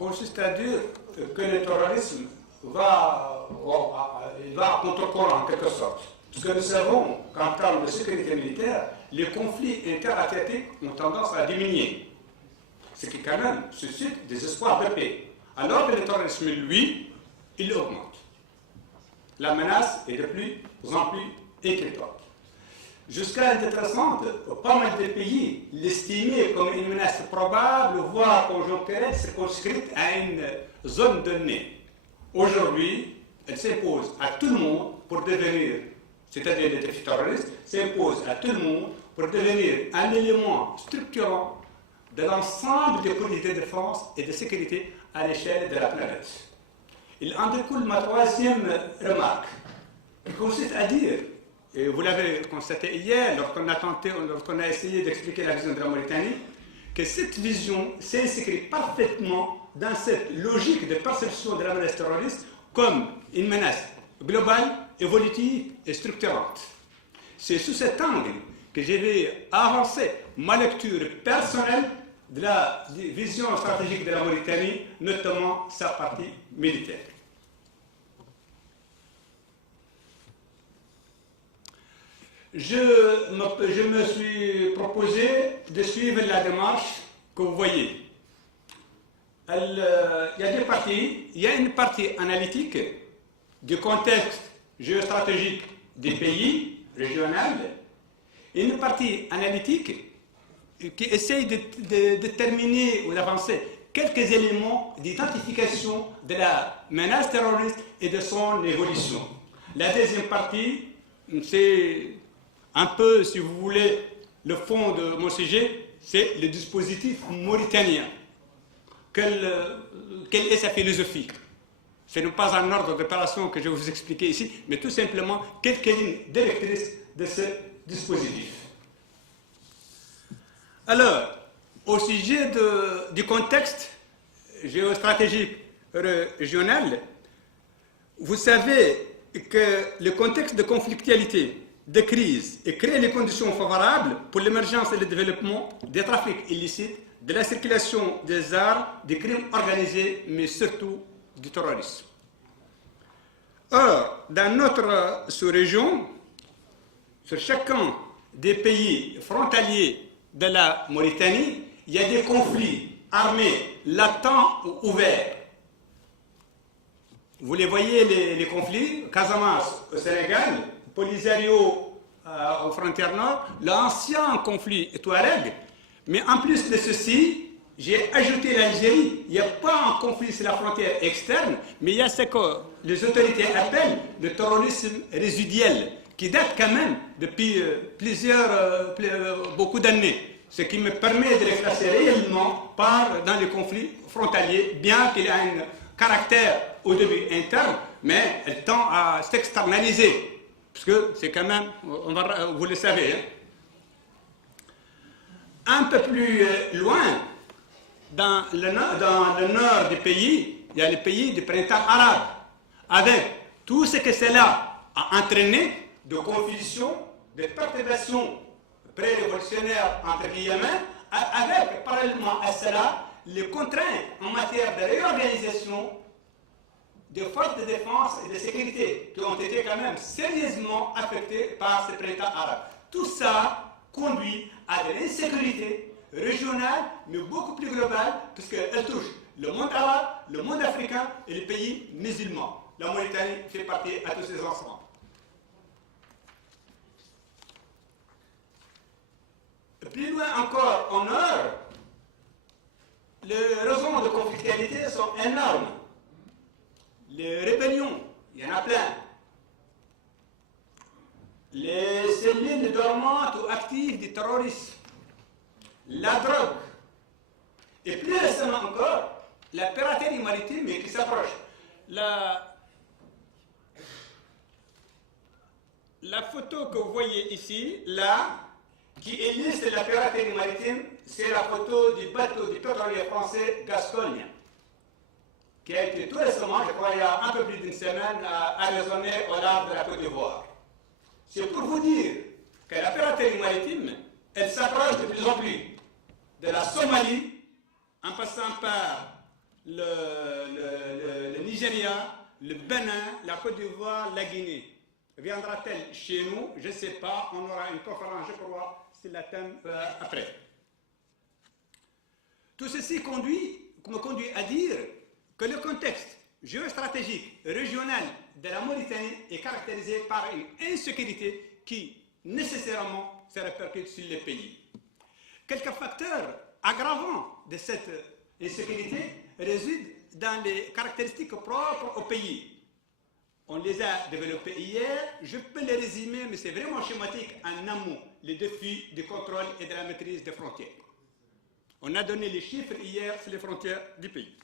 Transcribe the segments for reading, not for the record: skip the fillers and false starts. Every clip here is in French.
consiste à dire que le terrorisme va à contre-courant en quelque sorte. Parce que nous savons qu'en termes de sécurité militaire, les conflits interasiatiques ont tendance à diminuer. Ce qui quand même suscite des espoirs de paix. Alors que le terrorisme, lui, il augmente. La menace est de plus en plus inquiétante. Jusqu'à l'année récente, pas mal de pays l'estimaient comme une menace probable, voire conjoncturelle, circonscrite à une zone donnée. Aujourd'hui, elle s'impose à tout le monde pour devenir, c'est-à-dire les défis terroristes, s'impose à tout le monde pour devenir un élément structurant de l'ensemble des politiques de défense et de sécurité à l'échelle de la planète. Il en découle ma troisième remarque, qui consiste à dire, et vous l'avez constaté hier, lorsqu'on a essayé d'expliquer la vision de la Mauritanie, que cette vision s'inscrit parfaitement dans cette logique de perception de la menace terroriste comme une menace globale, évolutive et structurante. C'est sous cet angle que je vais avancer ma lecture personnelle de la vision stratégique de la Mauritanie, notamment sa partie militaire. Je me suis proposé de suivre la démarche que vous voyez. Il y a deux parties. Il y a une partie analytique du contexte géostratégique des pays régionaux, et une partie analytique qui essaye de déterminer ou d'avancer quelques éléments d'identification de la menace terroriste et de son évolution. La deuxième partie, c'est un peu, si vous voulez, le fond de mon sujet, c'est le dispositif mauritanien. Quelle est sa philosophie? Ce n'est pas un ordre d'opération que je vais vous expliquer ici, mais tout simplement quelques lignes directrices de ce dispositif. Alors, au sujet du contexte géostratégique régional, vous savez que le contexte de conflictualité, de crise, et crée les conditions favorables pour l'émergence et le développement des trafics illicites, de la circulation des armes, des crimes organisés, mais surtout du terrorisme. Or, dans notre sous-région, sur chacun des pays frontaliers de la Mauritanie, il y a des conflits armés latents ou ouverts. Vous les voyez, les conflits, Casamance au Sénégal, Polisario aux frontières nord, l'ancien conflit Touareg. Mais en plus de ceci, j'ai ajouté l'Algérie. Il n'y a pas un conflit sur la frontière externe, mais il y a ce que les autorités appellent le terrorisme résiduel, qui date quand même depuis beaucoup d'années. Ce qui me permet de les classer réellement dans les conflits frontaliers, bien qu'il ait un caractère au début interne, mais elle tend à s'externaliser, parce que c'est quand même, vous le savez. Un peu plus loin, dans le nord du pays, il y a le pays du printemps arabe, avec tout ce que cela a entraîné de confusion, de perturbations pré-révolutionnaires entre guillemets, avec parallèlement à cela les contraintes en matière de réorganisation des forces de défense et de sécurité qui ont été quand même sérieusement affectées par ce printemps arabe. Tout ça conduit à de l'insécurité régionale, mais beaucoup plus globale, puisqu'elle touche le monde arabe, le monde africain et les pays musulmans. La Mauritanie fait partie à tous ces ensembles. Plus loin encore au nord, les raisons de conflictualité sont énormes. Les rébellions, il y en a plein. Les cellules dormantes ou actives du terrorisme, la drogue, et plus récemment encore, la piraterie maritime qui s'approche. La photo que vous voyez ici, là, qui illustre la piraterie maritime, c'est la photo du bateau du pétrolier français Gascogne, qui a été tout récemment, je crois il y a un peu plus d'une semaine, arraisonné au large de la Côte d'Ivoire. C'est pour vous dire que la piraterie maritime, elle s'approche de plus en plus de la Somalie, en passant par le Nigeria, le Bénin, la Côte d'Ivoire, la Guinée. Viendra-t-elle chez nous? Je ne sais pas. On aura une conférence, je crois, sur le thème après. Tout ceci me conduit à dire que le contexte géostratégique régional de la Mauritanie est caractérisé par une insécurité qui nécessairement se répercute sur les pays. Quelques facteurs aggravants de cette insécurité résident dans les caractéristiques propres au pays. On les a développés hier, je peux les résumer, mais c'est vraiment schématique en amont, les défis du contrôle et de la maîtrise des frontières. On a donné les chiffres hier sur les frontières du pays.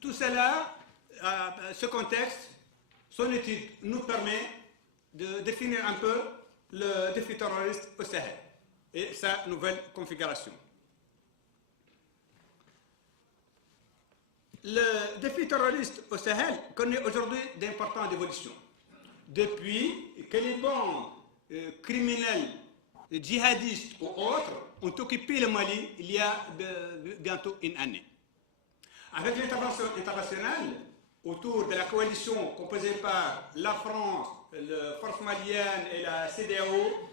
Tout cela, ce contexte, son étude nous permet de définir un peu le défi terroriste au Sahel et sa nouvelle configuration. Le défi terroriste au Sahel connaît aujourd'hui d'importantes évolutions. Depuis que les bandes criminels, djihadistes ou autres ont occupé le Mali il y a bientôt une année. Avec l'intervention internationale autour de la coalition composée par la France, la force malienne et la CEDEAO,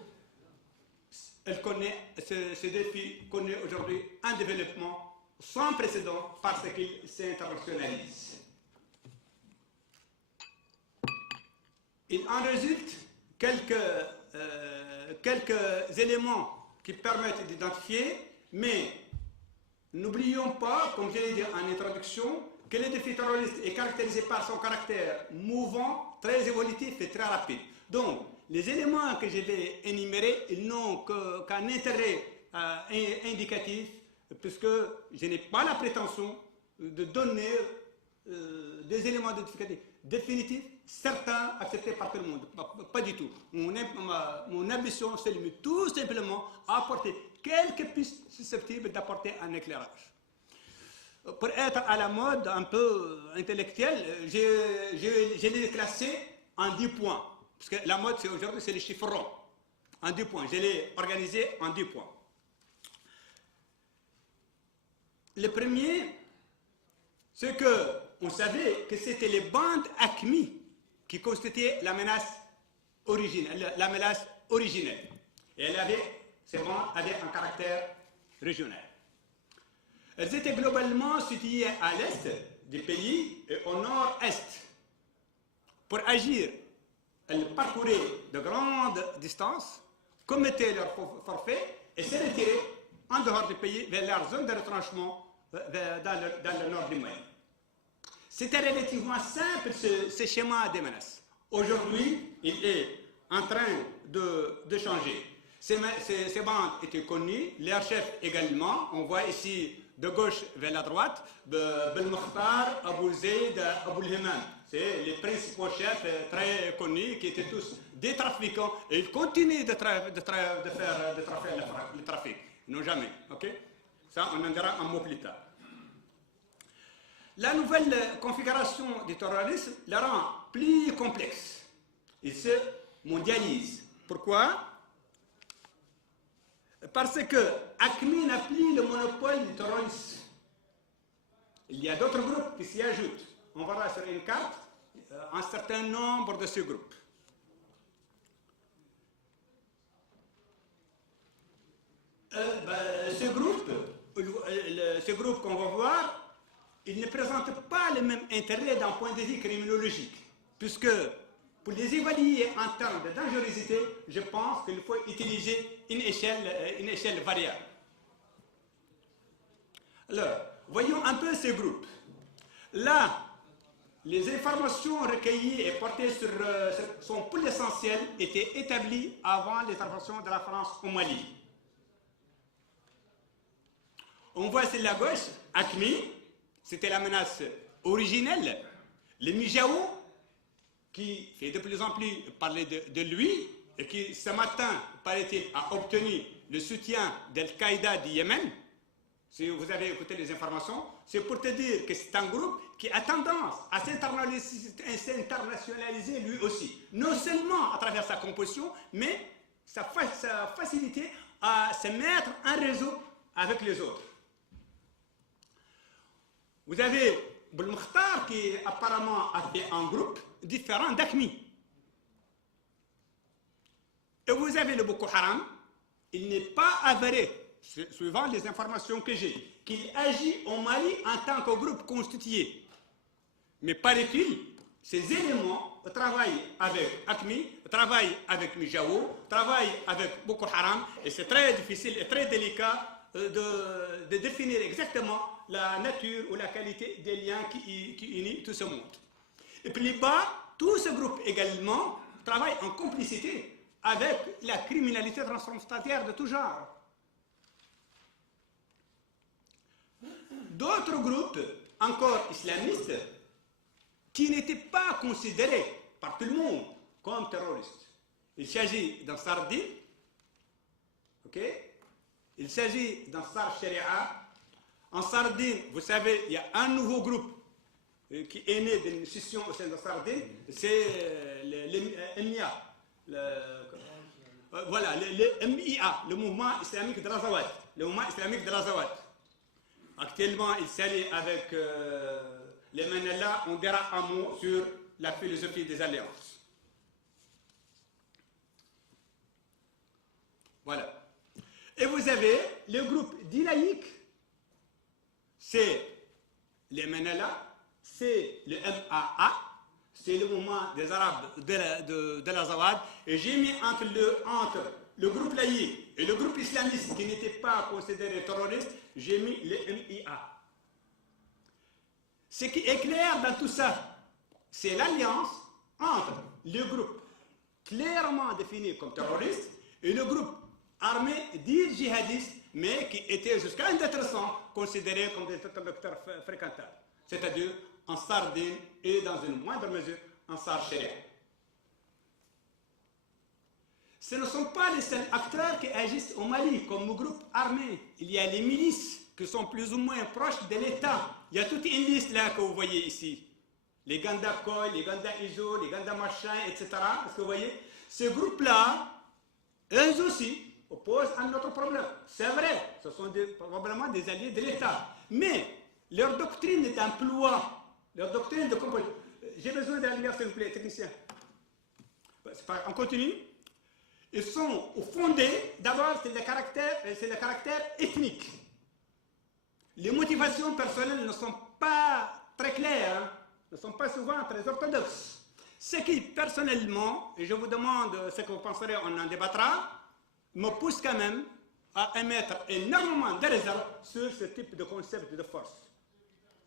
ce défi connaît aujourd'hui un développement sans précédent parce qu'il s'internationalise. Il en résulte quelques éléments qui permettent d'identifier, mais n'oublions pas, comme je l'ai dit en introduction, que le défi terroriste est caractérisé par son caractère mouvant, très évolutif et très rapide. Donc, les éléments que je vais énumérer, ils n'ont qu'un intérêt indicatif, puisque je n'ai pas la prétention de donner des éléments définitifs, certains acceptés par tout le monde. Pas du tout. Mon ambition se limite tout simplement à apporter quelques pistes susceptibles d'apporter un éclairage. Pour être à la mode un peu intellectuelle, je l'ai classé en 10 points. Parce que la mode, aujourd'hui, c'est les chiffres ronds. En 10 points. Je l'ai organisé en 10 points. Le premier, c'est qu'on savait que c'était les bandes AQMI qui constituaient la menace originelle. Et ces bandes avaient un caractère régional. Elles étaient globalement situées à l'est du pays et au nord-est. Pour agir, elles parcouraient de grandes distances, commettaient leur forfait et se retiraient en dehors du pays vers leur zone de retranchement dans le nord du Mali. C'était relativement simple ce schéma des menaces. Aujourd'hui, il est en train de changer. Ces bandes étaient connues, leurs chefs également. On voit ici de gauche vers la droite, Ben Mokhtar, Abou Zaid, Abou Himan. C'est les principaux chefs très connus qui étaient tous des trafiquants et ils continuent de faire le trafic. Non jamais. Okay? Ça, on en dira un mot plus tard. La nouvelle configuration du terrorisme la rend plus complexe. Il se mondialise. Pourquoi? Parce que AQMI n'a plus le monopole du terrorisme. Il y a d'autres groupes qui s'y ajoutent. On verra sur une carte un certain nombre de ces groupes. Ce groupe qu'on va voir, il ne présente pas le même intérêt d'un point de vue criminologique, puisque pour les évaluer en termes de dangerosité, je pense qu'il faut utiliser une échelle variable. Alors, voyons un peu ces groupes. Là, les informations recueillies et portées sont pour l'essentiel étaient établies avant l'intervention de la France au Mali. On voit sur la gauche, AQMI, c'était la menace originelle. Le Mijaou, qui fait de plus en plus parler de lui, et qui ce matin, paraît-il, a obtenu le soutien d'Al-Qaïda du Yémen. Si vous avez écouté les informations, c'est pour te dire que c'est un groupe qui a tendance à s'internationaliser lui aussi. Non seulement à travers sa composition, mais sa facilité à se mettre en réseau avec les autres. Vous avez Boulmkhtar qui apparemment a fait un groupe différent d'AQMI. Et vous avez le Boko Haram, il n'est pas avéré, suivant les informations que j'ai, qu'il agit au Mali en tant que groupe constitué. Mais paraît-il, ces éléments travaillent avec AQMI, travaillent avec Mijaou, travaillent avec Boko Haram, et c'est très difficile et très délicat de définir exactement la nature ou la qualité des liens qui unissent tout ce monde. Et puis là-bas, tout ce groupe également travaille en complicité avec la criminalité transfrontalière de tout genre. D'autres groupes, encore islamistes, qui n'étaient pas considérés par tout le monde comme terroristes. Il s'agit d'Ansar-Din, il s'agit d'Ansar Sharia. Ansar-Din, vous savez, il y a un nouveau groupe qui est né d'une scission au sein d'Ansar-Din, c'est le MIA. Voilà, le MIA, le mouvement islamique de l'Azawad. Le mouvement islamique de l'Azawad. Actuellement, il s'allie avec les Manala. On dira un mot sur la philosophie des alliances. Voilà. Et vous avez le groupe dit laïque. C'est les Manala, c'est le MAA, c'est le mouvement des Arabes de l'Azawad. Et j'ai mis entre le groupe laïque et le groupe islamiste qui n'était pas considéré terroriste, j'ai mis le MIA. Ce qui est clair dans tout ça, c'est l'alliance entre le groupe clairement défini comme terroriste et le groupe armé dit djihadiste, mais qui était jusqu'à un titre considéré comme des interlocuteurs fréquentables, c'est-à-dire Ansar Din et dans une moindre mesure Ansar Sharia. Ce ne sont pas les seuls acteurs qui agissent au Mali comme groupe armé. Il y a les milices qui sont plus ou moins proches de l'État. Il y a toute une liste là que vous voyez ici. Les Ganda Koy, les Ganda Iso, les Ganda Machin, etc. Est-ce que vous voyez? Ces groupes-là, eux aussi, opposent à notre problème. C'est vrai, ce sont probablement des alliés de l'État. Mais leur doctrine d'emploi, leur doctrine de composition. J'ai besoin de la lumière, s'il vous plaît, technicien. On continue. Ils sont fondés, d'abord, c'est le caractère ethnique. Les motivations personnelles ne sont pas très claires, hein, ne sont pas souvent très orthodoxes. Ce qui, personnellement, et je vous demande ce que vous penserez, on en débattra, me pousse quand même à émettre énormément de réserves sur ce type de concept de force.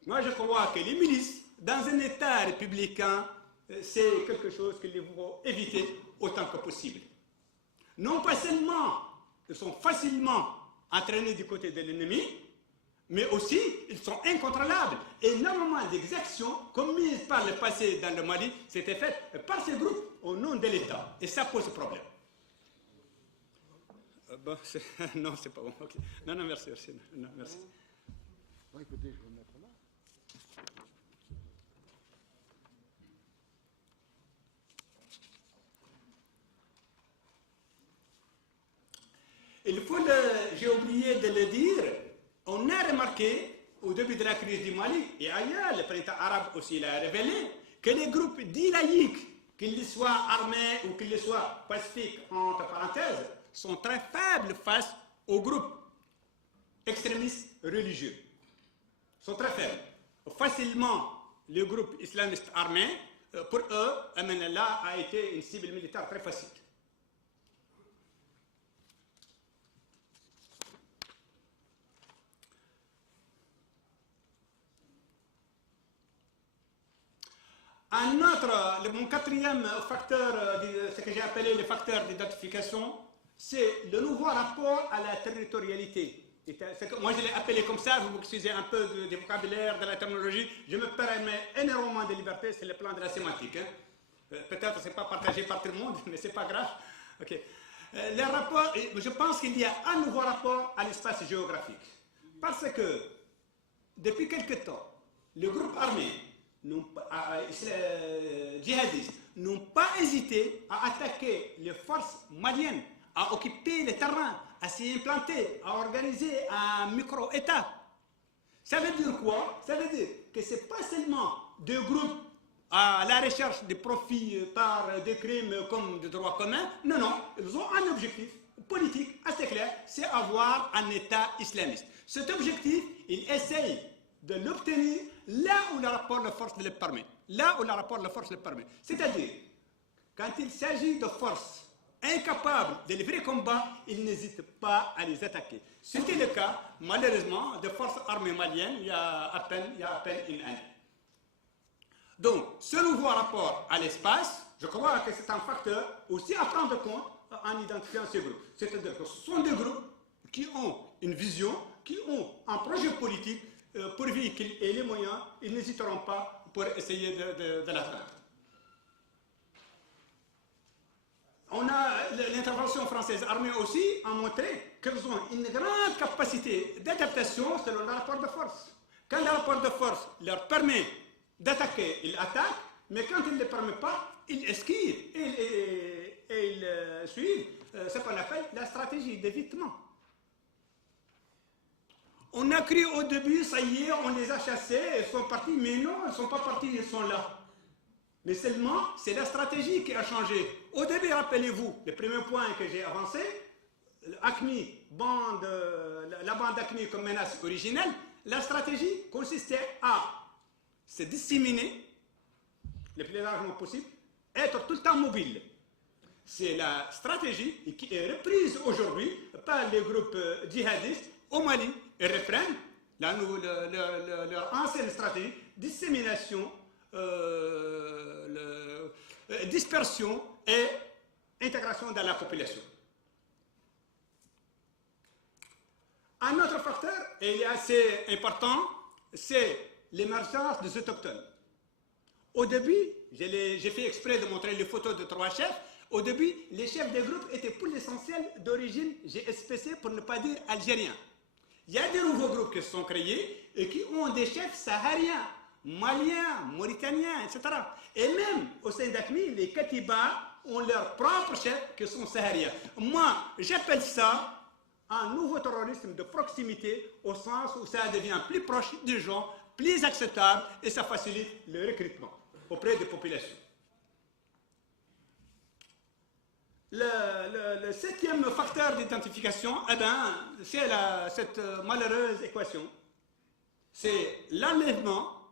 Moi, je crois que les milices, dans un État républicain, c'est quelque chose qu'il faut éviter autant que possible. Non pas seulement ils sont facilement entraînés du côté de l'ennemi, mais aussi ils sont incontrôlables. Énormément d'exactions commises par le passé dans le Mali s'étaient faites par ces groupes au nom de l'État. Et ça pose problème. Bon, non, c'est pas bon. Okay. Non, non, merci. Non, merci. Bon, écoutez, je vais me mettre là. Il faut j'ai oublié de le dire, on a remarqué au début de la crise du Mali et ailleurs, le printemps arabe aussi l'a révélé, que les groupes dits laïques, qu'ils soient armés ou qu'ils soient pacifiques, entre parenthèses, sont très faibles face aux groupes extrémistes religieux. Ils sont très faibles. Facilement, les groupes islamistes armés, pour eux, Amanallah a été une cible militaire très facile. Mon quatrième facteur, ce que j'ai appelé le facteur d'identification, c'est le nouveau rapport à la territorialité. Moi, je l'ai appelé comme ça, vous m'excusez un peu du vocabulaire, de la terminologie. Je me permets énormément de liberté sur le plan de la sémantique. Hein. Peut-être que ce n'est pas partagé par tout le monde, mais ce n'est pas grave. Okay. Le rapport, je pense qu'il y a un nouveau rapport à l'espace géographique. Parce que, depuis quelque temps, le groupe armé, djihadistes n'ont pas hésité à attaquer les forces maliennes, à occuper les terrains, à s'y implanter, à organiser un micro-État. Ça veut dire quoi? Ça veut dire que ce n'est pas seulement des groupes à la recherche des profits par des crimes comme des droits communs. Non, non, ils ont un objectif politique assez clair, c'est avoir un État islamiste. Cet objectif, ils essayent de l'obtenir là où le rapport de force le permet. Là où le rapport de force le permet. C'est-à-dire, quand il s'agit de forces incapables de livrer combat, ils n'hésitent pas à les attaquer. C'était le cas, malheureusement, des forces armées maliennes il y a à peine une année. Donc, ce nouveau rapport à l'espace, je crois que c'est un facteur aussi à prendre compte en identifiant ces groupes. C'est-à-dire que ce sont des groupes qui ont une vision, qui ont un projet politique, pourvu qu'ils aient les moyens, ils n'hésiteront pas pour essayer de l'atteindre. L'intervention française armée aussi a montré qu'ils ont une grande capacité d'adaptation selon le rapport de force. Quand le rapport de force leur permet d'attaquer, ils attaquent, mais quand il ne le permet pas, ils esquivent et ils suivent ce qu'on appelle la stratégie d'évitement. On a cru au début, ça y est, on les a chassés, ils sont partis, mais non, ils ne sont pas partis, ils sont là. Mais seulement, c'est la stratégie qui a changé. Au début, rappelez-vous, le premier point que j'ai avancé, AQMI, la bande AQMI comme menace originelle, la stratégie consistait à se disséminer le plus largement possible, être tout le temps mobile. C'est la stratégie qui est reprise aujourd'hui par les groupes djihadistes au Mali et reprennent leur ancienne stratégie, dissémination, dispersion et intégration dans la population. Un autre facteur, et il est assez important, c'est l'émergence des autochtones. Au début, j'ai fait exprès de montrer les photos de 3 chefs. Au début, les chefs des groupes étaient pour l'essentiel d'origine GSPC, pour ne pas dire algériens. Il y a des nouveaux groupes qui se sont créés et qui ont des chefs sahariens, maliens, mauritaniens, etc. Et même au sein d'AQMI, les Katibas ont leurs propres chefs qui sont sahariens. Moi, j'appelle ça un nouveau terrorisme de proximité, au sens où ça devient plus proche des gens, plus acceptable et ça facilite le recrutement auprès des populations. Le 7e facteur d'identification, eh ben, c'est cette malheureuse équation. C'est l'enlèvement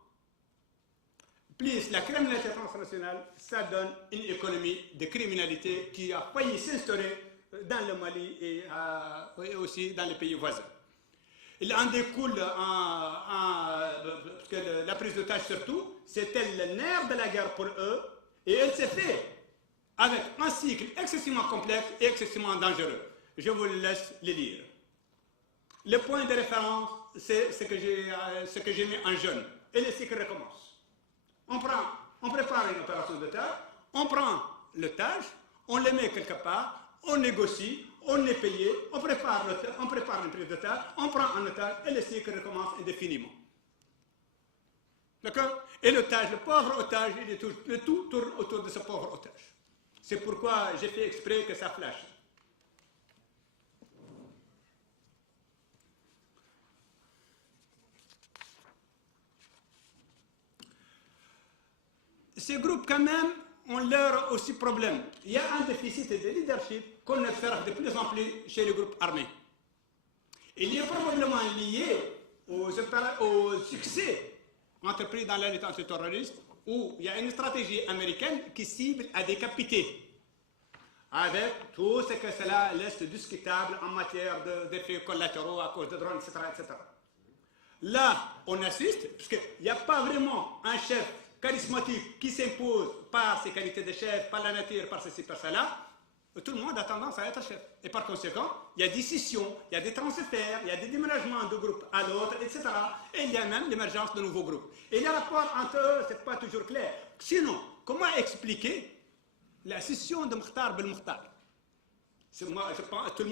plus la criminalité transnationale, ça donne une économie de criminalité qui a failli s'instaurer dans le Mali et aussi dans les pays voisins. Il en découle parce que la prise d'otage surtout, c'était le nerf de la guerre pour eux, et elle s'est faite avec un cycle excessivement complexe et excessivement dangereux. Je vous laisse les lire. Le point de référence, c'est ce que j'ai mis en jaune, et le cycle recommence. On prépare une opération d'otage, on prend l'otage, on le met quelque part, on négocie, on est payé, on prépare une prise d'otage, on prend un otage et le cycle recommence indéfiniment. D'accord? Et l'otage, le pauvre otage, le tout tourne autour de ce pauvre otage. C'est pourquoi j'ai fait exprès que ça flash. Ces groupes, quand même, ont leur aussi problème. Il y a un déficit de leadership qu'on observe de plus en plus chez les groupes armés. Il est probablement lié au succès entrepris dans la lutte antiterroriste, où il y a une stratégie américaine qui cible à décapiter, avec tout ce que cela laisse discutable en matière d'effets collatéraux à cause de drones, etc., etc. Là, on assiste, parce qu'il n'y a pas vraiment un chef charismatique qui s'impose par ses qualités de chef, par la nature, par ceci, par cela. Tout le monde a tendance à être chef. Et par conséquent, il y a des scissions, il y a des transferts, il y a des déménagements de groupe à l'autre, etc. Et il y a même l'émergence de nouveaux groupes. Et les rapports entre eux, ce n'est pas toujours clair. Sinon, comment expliquer la scission de Mokhtar Ben Mokhtar?